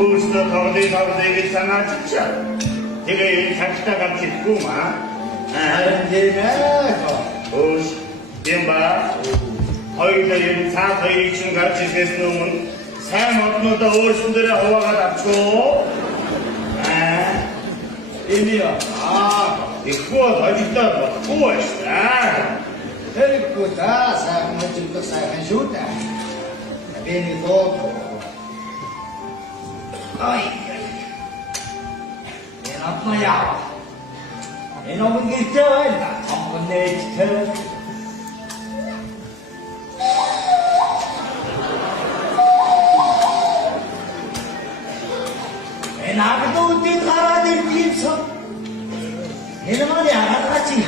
Өөрсдөө тоглыг санаачиж. Тэгээ энэ цагтаа гарч ирэхгүй маа. Харин тийм ээ. Өөс юм ба. Хоёулаа энэ цаа хоёрыг чинь гарч ирэхээс өмнө сайн моднуудаа өөрсөндөө хуваагаад авчихоо. Эмиа. Ихгүй хожигдоод болохгүй байж та. Тэргүй та сайн модтой сайн шүү дээ. Бэний доо. Ай. Энэ апнаяа. Энэ обгитэй компонент. 나도 살아들 비서 이놈이 알아가지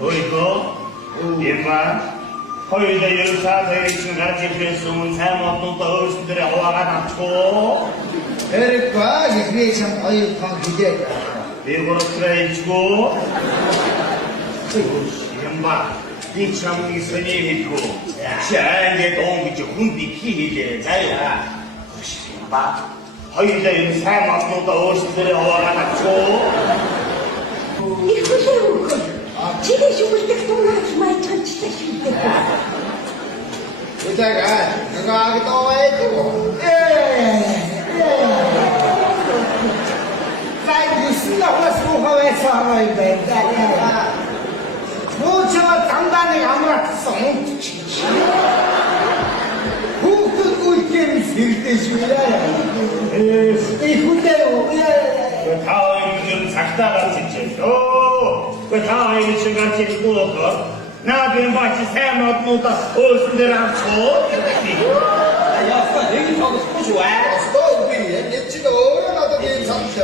어이구 임마 허위다 열사서에 지금 같이 그랬으면 사람없는 또 어르신들의 허와가 남고 그러니까 이게 참 어이구 기대가 미국으로 트라이치고 임마 이 참이 선이 있고 자한테 동기지 군비 피해제 자야 봐 허위자인 사람없는 또 어르신들의 허와가 남고 이거 세우고 집에 죽을 때 동나지 많이 천치다 죽을 때 이따가 그거 하기 또 와야지고 나 신나고 수고해서 하는 데 뭐저 당단히 아무나 썩 후끄고 있기는 쓸데시야 이 후대요 그 다음에 좀 작다가 진짜 그 다음에 좀 같이 있고 나도 같이 세먹고다 어른들 않고 야, 내기 타고 스포 좋아? 또 우리 옛지도 나도 게임 상처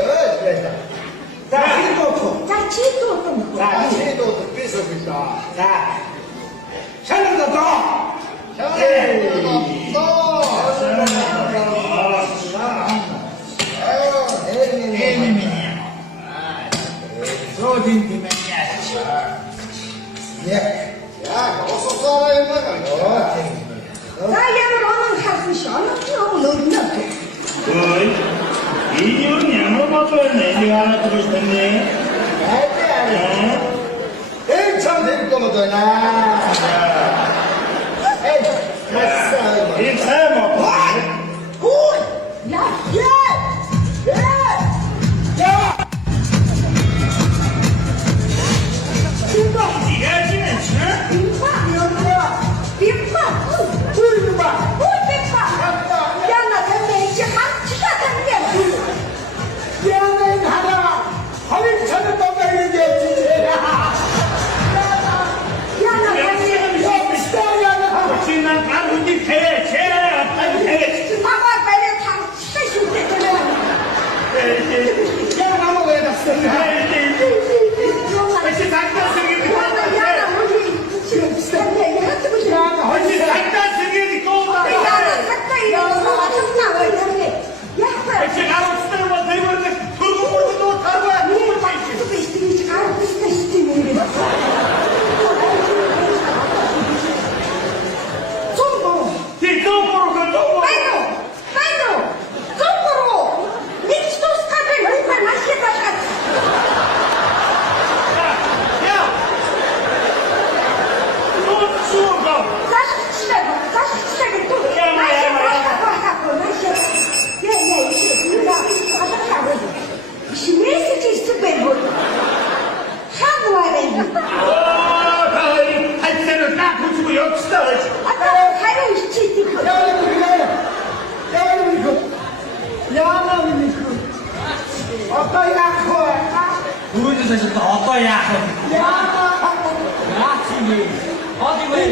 자 이거 자 지도 어떤 거 자 지도 삐서있다 자, 샤는 거 더! 나야를 어느 하듯이 어느 놈 넣는 이년 양로밥을 내리 하나 들을 텐데 참 재밌고 뭐더나 이 세먹고 네가 지는 난 아버지 배 어떠야? 어디 왜?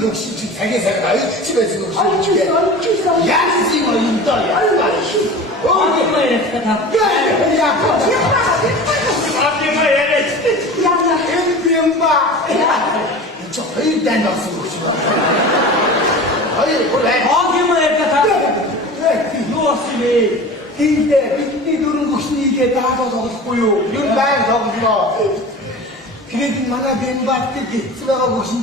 거시지 자기사가 집에서 얼추서. 양심 어린다 얼추. 어디가 이렇게 다. 아줌마 얘네 야야. 엠비엠바 저 일단 넣었어 어이 그래 어디가 이렇게 다. 누웠으니. 근데 빅리도는 무슨 이게 다더 적었고요 윤발 적었어 그래도 만나 뱀밭에 쓰다가 무슨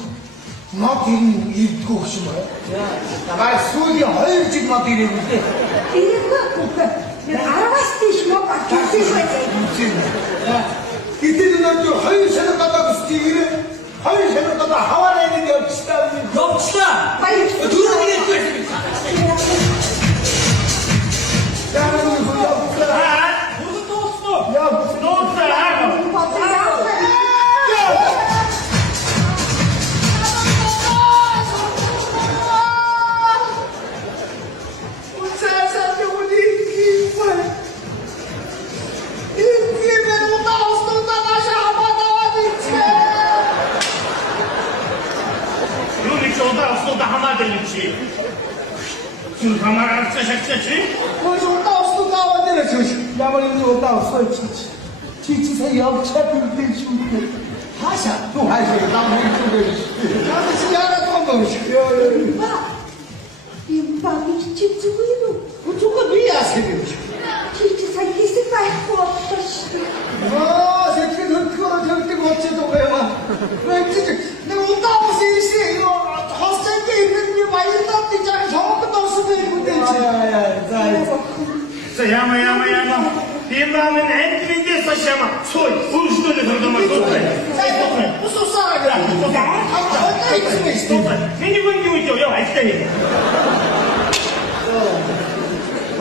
막히는 일고 혹시 뭐야 나말 수기 헐지 막 이러는데 알아봤을 때 심어 이때는 난또 헐새는 갖다 스티를 헐새는 갖다 하와내는 게 없시다 넘치다. 빨리 누르는 야는 소리 없어 아 무슨 또 없어. 야 무슨 놓자 세상에 우리 이빨 인기는 나왔어 나가시 한번 나와주지 눈이 쏟아 하마들리지 술 가마랑 쓰셨지 뭐좀 나왔어 나와주네 저시 야만인 나왔어 지치세 역차 빌딩 슈트 하샤 또 하샤 나무인 쪽에 나도 지나가 컴보시 임박이 집주구이로 그쪽은 미야 세비오시 지치사 기스 빨고 없었시. 새끼 그거는 절대 못해도 왜만 진짜 내가 나와서 이씨 이거 헛살게 있는 게 많이 땀띠잖아 저것도 넣었으면 이거 되지 야마 비마면 엔트리게 서시야마 소이 우스도네 정도만 쏟아 무슨 싸가지야 어디 있으면 있어 괜히 있죠 야 아이스테이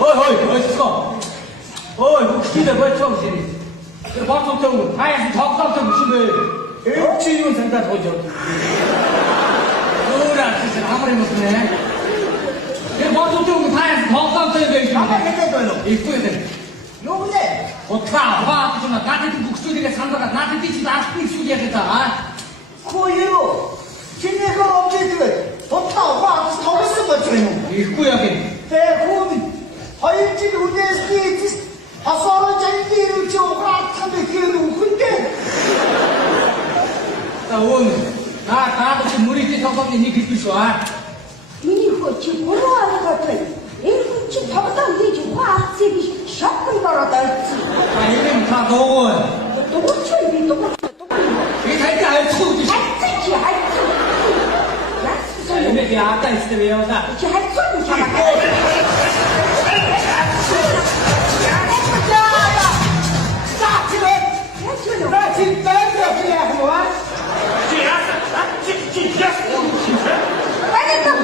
어딨어? 혹시나 뭐 처음이지? 박성태우, 하얀 덕성태우 신데 역시윤 생각 도저. 뭐라 진짜 아무리 못네. 박성태우 하얀 덕성태우 있는데 입구에 돼. 누구세? 어떻게 화하지만 나한테 목소리가 산다가 나한테 삐치도 아스피 수리하겠다. 고유로 진내가 없지들 좋다 와 더울 수가 있어요 입구역에 대군 허일진 우대스키 아서로 잔디를 쪼가 탐에 기어는 군대 나도 좀 물이 뛰어서 니 기쁘 좋아. 이니 호치 고로하는 것들 일분치 더더 되지 화학색이 셔끔 걸어다있지. 이름 다 동원. 또 고쳐 이리 또 고쳐 이 살때 알츠지. 할지지 할지. 약수소리 이렇게 아까 있을 때 외워다. 이렇게 할소리 잡아. 나 지금 딸이야 그냥 뭐야? 빨리 또 와.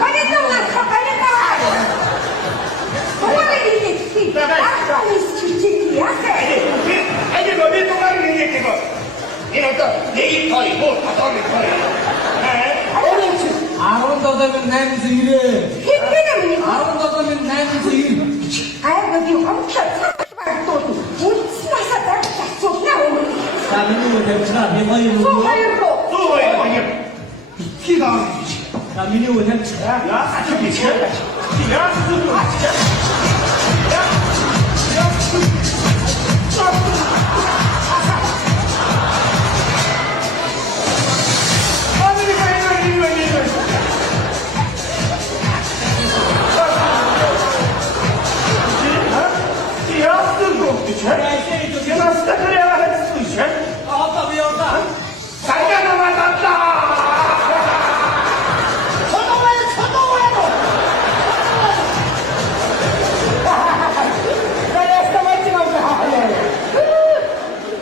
동안에 이제 약간이 지지기 약해. 아니 너네 동아리 얘기했고 이것도 내 털이고 다tom이 털이 아름다우면 냄새 이래. 힘드는 아름다우면 냄새 이래. 아이고 이 엄청 사발 또 웃으면서 나를 속 나오는 나민우 냄새나 미마이로. 소화율로 또 뭐야 피가 나민우 냄새. 야 사실 미치겠다 야 아빠 외웠다. 장가가 맞았다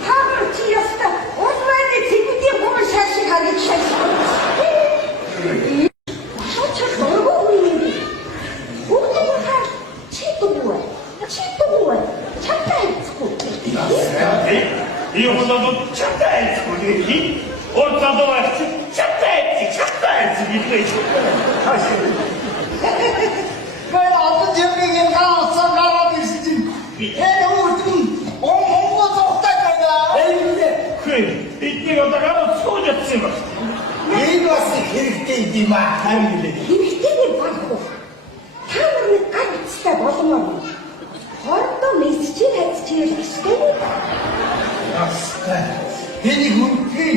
밥을 튀었다. 오스만데 지구대 몸을 샤식하게 쳤어. 사철 놀고 우리는데 우리가 치동을 참다 했고. 이 오늘도 참다 했지 오늘도 왔지 참다 했지 이거 있어 그 어떤 지역에가 어서 나라듯이 애가 우tum 엉엉거서 없다 거야. 그래 이때 오다가 소졌지 뭐 Энэ бас хэрэгтэй юм аа. Харин хэлээ. Хэрэгтэйгээр баггүй. Та нарыг гад үстэй боломоор. Хордоо мессежийг хайцчихвэл ашигтай. Ястай. Энийг үнтэй.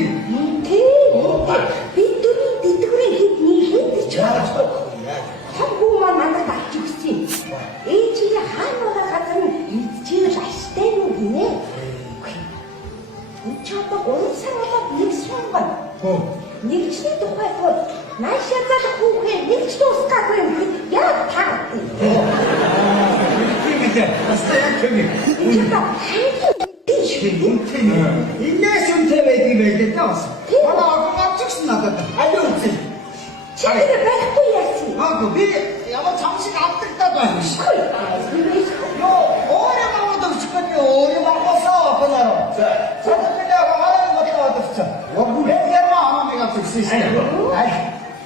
Би дүрийн дэдгүрийн хэдний хэдэж байгаа. Том хүмүүс надад авч өгсөн. Ээжийн хаанаа газар нь мэдчихвэл ашигтай юу гинэ? Учаатаа 3 сар болоод нэг сумбан. Нэгчний тухай бол наашаа залах хүүхэн нэгч дуусгаагүй юм. Яг таа. Инээс үнтэй байдаг байлээ таасан. Манай агуулгачсан надад. Алуу үзье. Чигээр байхгүй яасан. Аагүй би ямар цамшиг авдагдаад байна. Йоо, өөрөө мавд өгчихгүй өөрөө мавхасаа апанаа. Цаатаа аваад модоод өгсөн. Йоо, яма амиг авчихсан шээ.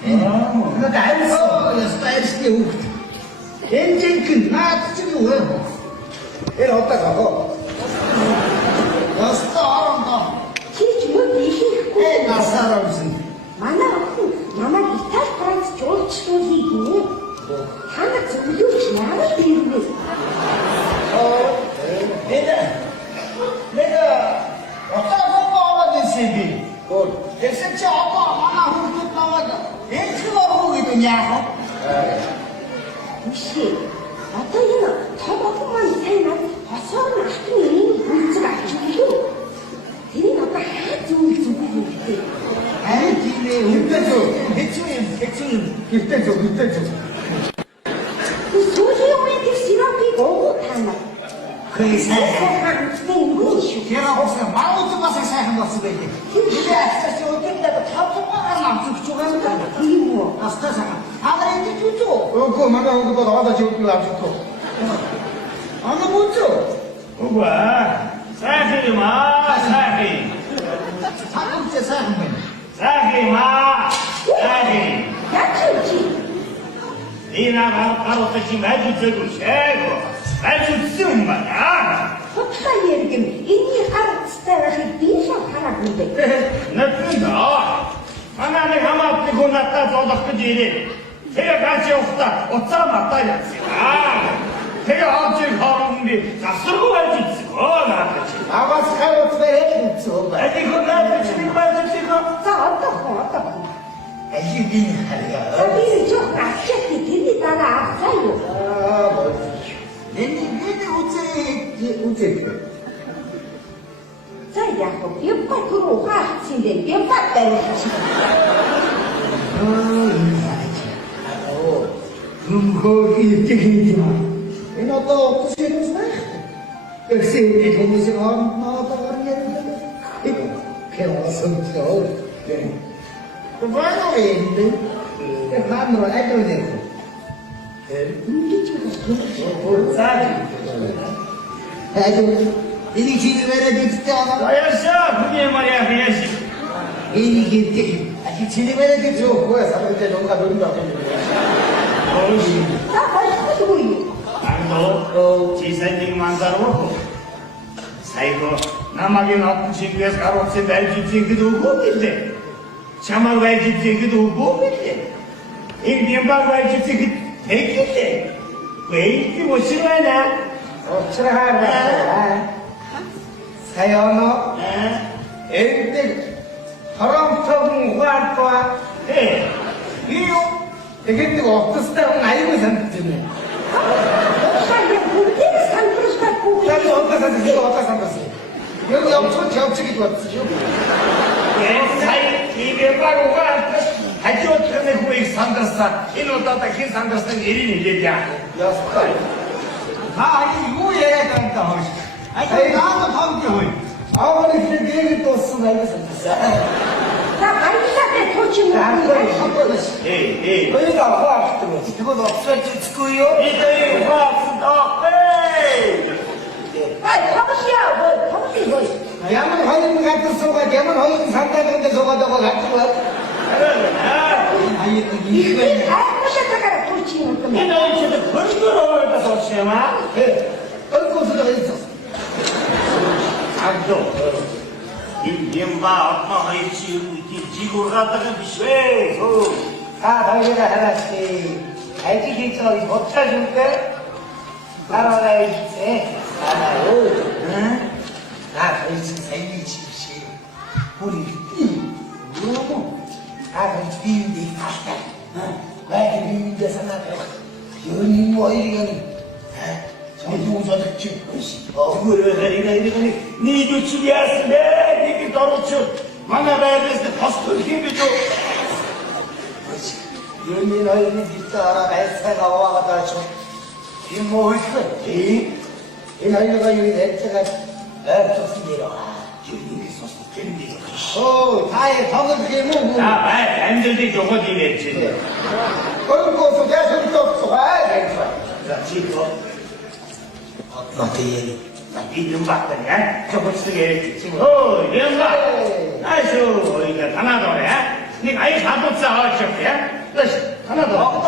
Надад айсан. Ястайсны хүүхд. Энжинхэн наад чинь юу вэ? Энэ отагаа. Ястаа. Чич мөн ихэхгүй. Насаараа үзэн. Манай охин намайг Итали Франц жуулчлуулъя гинэ. Танад зөвлөж яагаад дээрвэ? 내가 어떤 공부하면 되지? 대체 아빠 하나 훑고 나와도 엔트가 오고 있느냐? Үгүй. Одоо энэ том охин маань сайн над хосоор нь алтан ийм бүлцэг авч ирлээ. Тэрийг одоо хаа зүйл вэ? 아니 뒤에 울때죠. 울때죠. 그 소리에 왜 시럽이 오고 타나? 그 세상에 무엇이? 걔가 혹시 마우스 맛을 사는 것 같은데 이게 아스타시 어떻게라도 다 뽑아가면 안 죽어가는 거야. 이모. 아스타사가 아그래 이제 좋죠. 그거 만나 그거 나가다 지금 안 좋고. 안 좋죠. 우와, 사기 마, 사기. 사금째 사는 거야. 사기 마, 사기. 야채지. 니나 바로 같이 말주 들고 세고, 말주 쓰면 말이야. 어떻게 얘기하면 이니 알았다라고 비상 하라는데. 나쁜다. 하나님 하마 피고 났다 저도 그지리. 제가 같이 없다. 어쩌 맞다 야지라. 제가 어찌 하는데 다 쓰고 갈지 쓰고 나같이. 아마스 가요 어떻게 했어? 아니 그거 나한테 지금 말씀 자, 어떡해. 애기빈 하리가. 저기는 좀 아쉽게 들리다가 앞사요. 아 뭐지? 내니 어째? 자, 야고 몇 바트로 화학친데 몇 바트로 하시. 거기 찍히지마. 이나도 부시는 사. 역시 우리 동무씨가 나다가리는데 이거 배워서죠. 그 뭐야 왜인데? 그 마음으로 애들 내고. 애들 이리 집에 왜래 듣잖아. 나였어 그게 말이야 그야시. 이리 깊게. 아직 집에 왜래 듣죠? 뭐야 사람들 농가 놀다. 나 벌써 보이네. 당도 지사님 만사로 사이고 남에게 나쁜 친구에서 가로채 날 집지기도 오고인데 자막 날 집지기도 오고인데 일빈방 날 집지기 되겠대 왜 이렇게 못 싫어하냐? 어쩌라 사연어 애들 바람통 후안토아 예 이요 되게 뜨거 없었다고 알고 있었는데 사이에 문제를 산으로 갖고 나도 어디다 산다어 여기 엄청 겹치기 좋았지요 사이 일빈방 오가 같이 어떻게 후에 산다스다 이노다다 긴 산다스는 일인이 얘기야 여섯 아니 이거 얘기가 있다 아니 나도 함께 호이 아버지 그게 또 쓰나 이거 나 반사에 도치면 안 돼. 예 너희가 화학 들어 이건 없어지고요 이들이 화합수다 아이, 버릇이야. 뭐, 버릇이 뭐. 야만 허인 같은 소가 야만 허인 산다는데 소가 저거 같은 거야 아니 이게 알고서다가 도치는 거면. 이놈이 진짜 번거로워서 소시마 얼굴 수가 있어 악도 임바 엄마 일찍 지고 가다가 비შვ에 다 너희가 하나씩 알지 저기 못 찾을게 따라가 있지 알아요 응? 나 너희 집 생일 집시 우리 너무 다 너희 비운데 갔다 왜 비운데 생각해 연인 뭐 이러니 저도 저렇지 그래 이러니 니도 집이었으면 니도 떨어져 만나봐야 버스도 힘이 좀 연인 어린이 뒷따라 매사가 와가다 이 뭐일 거지 이 나이가 여기 내체가 앱쳤습니다 연인이 소스 견디고 다해 방금 뭐 나말 힘들게 저거 디랬지 그리고 내가 소리도 없어 자 지금 어때 얘기 이름 봤더니 저거 쓰게 지금 이름 봐 아이고 이거 하나더래 니 아이 가도 싸웠죠 하나 더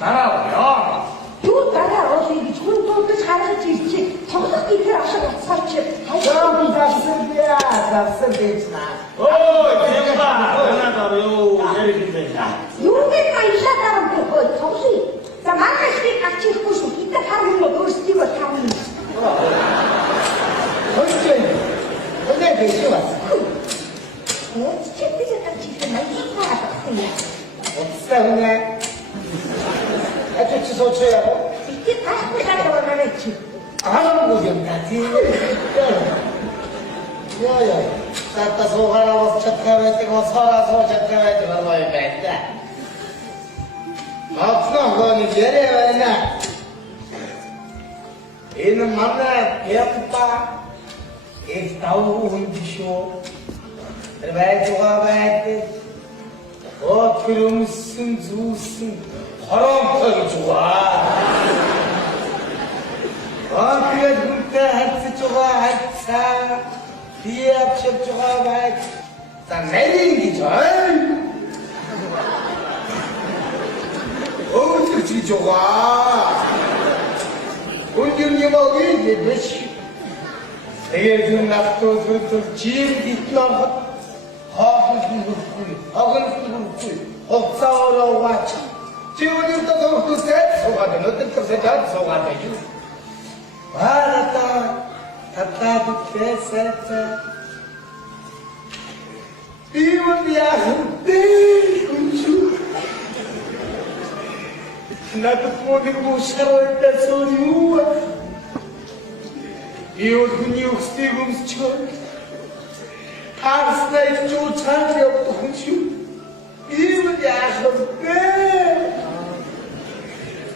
따라오요 юу дараа ол ингэж хүн дуудаж харж ирчих тоглох гэхээр ашиг атсаач 좀 잡습니다 잡습니다 이름 봐 하나 더요 이렇게 된다 юугээд баялаад байгаа юм бэ тоглоё за манай шиг гарч ирэхгүй шүү хитэ харах юм өөрсдийгөө тавна 어째 근데 되지 왔어 чигээр гарч ирэх нь аа 없어 그냥 아주 지소쳐야 이게 다시 가져와 그랬지 하는 거좀 같이 야야 따따 소가라고 쳤다가 뜨고 서라서 쳤다가 뜨고 뭐에 뱉다 앞으로 거니 예래 말이나 이는 만나 배고파 이 다우고 흔드쇼 왜 좋아봐야 돼 들음승 주승 바람타기 좋아 그래 눈때 할수 좋아 할사 뒤에 합쳐 좋아봐 다 내리는 기죠 어떻게 좋아 운전님하고 이제 몇시 되게 좀 납도 그렇고 지금 있나 학은 꿀 없사오러 왔지 지금부터 더욱더 셋 소가든 어떤 것에 대한 소가되죠 알았다 갔다 두께 셋셋 이원이야 네 군주 나도 모르고 살아있다 소리 우와 이원이 혹시 스쳐 Arsene 쫓아내 없동주 이분이 아셨대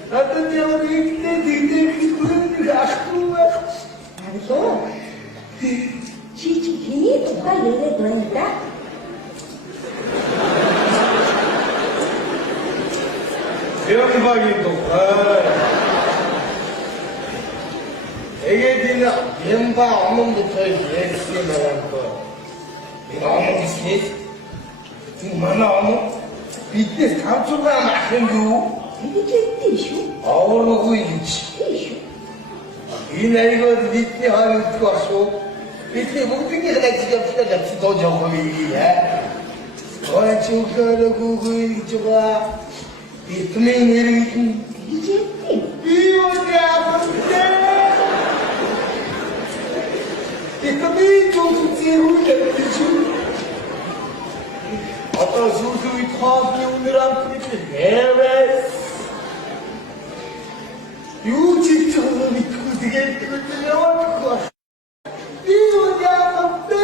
나도 저리 그때 니들 그분이 아셨구만 알았어 지치기 누가 얘네 너희다 영박이도 이게 니는 영박 어머니부터 예수님 말한 거 어머니 셋 얼마나 어머 밑에 감초가 막힌구 이게 띠슈 어우르고 있지 띠슈 이 나이가 밑에 하는 거 왔어 밑에 모든 게 그냥 지금 잡지 더 적어 이게 저가르고 그 저가 밑에 내리기 이게 띠 이혼이 아픈데 이놈이 좀 세우게 되죠. 어떤 수수이 커피 오늘 안 풀리지 내외 유지처럼 그게 뚫려올 것 같아. 이혼이 아픈데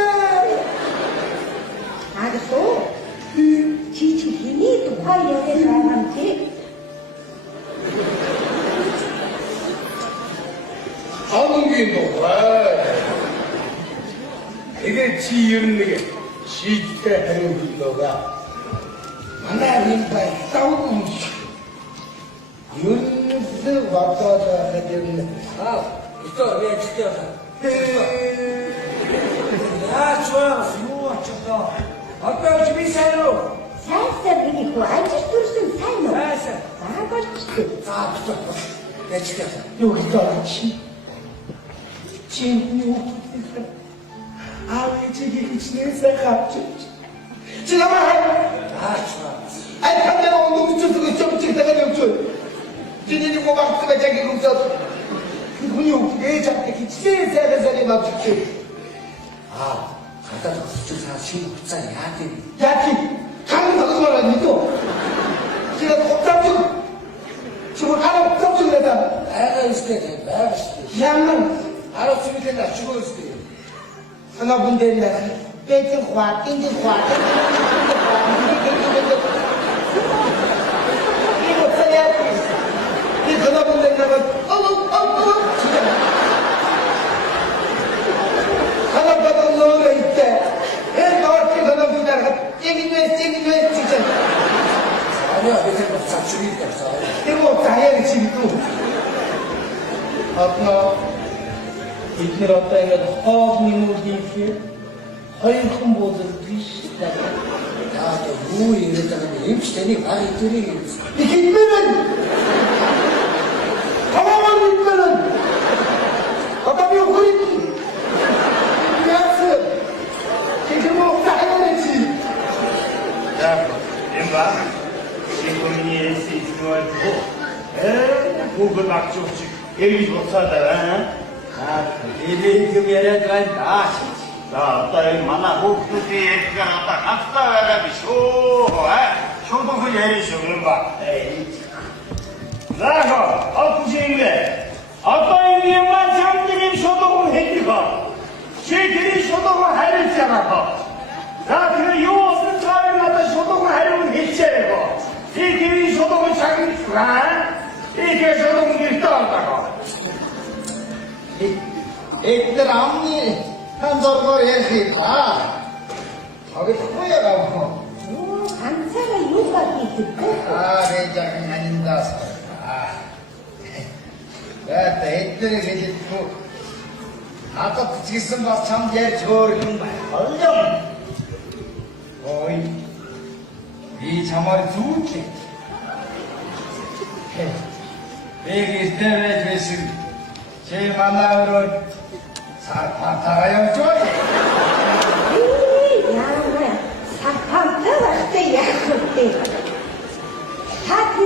알았어 지치기 누가 얘네 사람한테 한국인도 왜 이게 지은게 시대하는 거가 하나님과 싸우고 윤스 왔다 갔다 하는 이거 왜 지켜서? 아, 좋아, 좋다. 아까 집이 사요. 살살 그리고 앉아있을 살로 살살. 나가지고 붙었어. 내 지켜서 여기다 치. 진우 아버지 지기 지내서 갑자기 지나마 아이 판매가 오늘 붙여서 좀 찍다가 좀 지니니 고막 쓰가 자기 공서 그분이 왜 잡게 지내서 가서니 막 죽지 갖다 줘. 수출사 신고 붙자 야지. 야키 강은 더 그만하니 또 제가 복잡 지금 하나 복잡 내다 내가 있을 때 내가 있을 때. 양은 알았으니까 나 죽어 있을 때. 하나 분대 내가 땡땡 화 이거 써야 이 하나 분대 내가 진짜 하나 받아 넣어라 이때 애 나올 때 하나 분대 내가 땡기네 진짜 아니야 내 생각 다 죽이니까 없어. 이거 다이어리 집도 아빠 이틀 왔다 이거 허무무기 허이큰 보들 뒤시다 야너 뭐 이랬다가 임시되니 말이 들이. 이게 있면은 가만히 있면은 아빠 몇 그랬지 야스 이게 뭐 다이어리지 자, 엠바. 지금이 에스 있어가지고, 고글 막쪽지, 여기 좋사다. 이리 금연에 간다. 자, 따위 만나, 목두지 에스가 나왔다. 갔다 가자비쇼. 쇼도그 예리쇼, 엠바. 자, 아프시는데, 어떤 이유만 장들이 쇼도그 해주가, 쟤들이 쇼도그 하랬잖아. 자, 그 요것은 처음에 나타 쇼도그 하려면 했잖아. 이 길이 쇼도그 자기 주라. 이게 쇼도그 길 떠온다고. 애들 아무리 한sor걸 했으니까 거기 후회가고 강사가 요가기 듣고 내장이 아닌다 내가 애들이 계시고 아까 붙이겠으면 막참 제일 좋은 말 얼른 어이 이 자말이 두께 내기 때문에 됐으니 제 만나으로 사파타가요 좋아요 야나 사판타가 때 약할 때 다들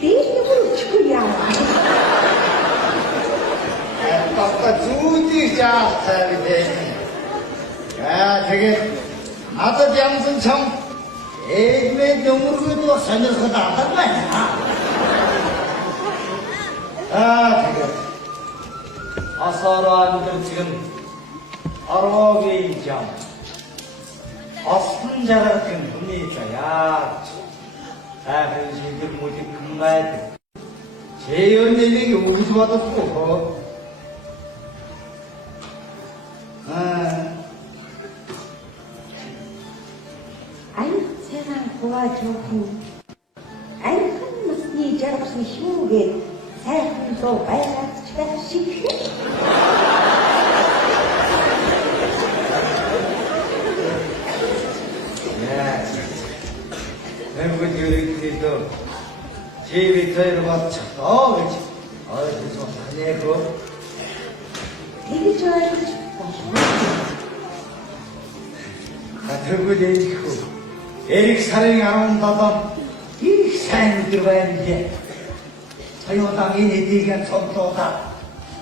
대립으로 죽으려 아까 두디 자살이 되니 되게 나도 양순 참 애기의 명으로도 살려서 나간 말이야 되게 아사라한들 지금 아로게이 장. 아순자 같은 분이 있어야. 그런지들 모두 금마에 재연님이 어디서 받았고 아유 세상 도와주고 아유 큰 무슨 저렇게 쉬우게 살면서 말같이가 시켜 멤버들이 집이 저희로 왔죠 그렇지 좀 다니고 되게 좋아하고 싶어 들고 다니고 에릭 사랑이 안 온다던 이 사연이 들어가야지 저요당이 내디가 손도다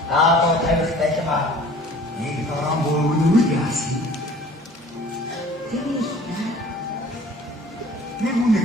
나도 잘못했지만 이 사람 모르는 야시 되게 내 문에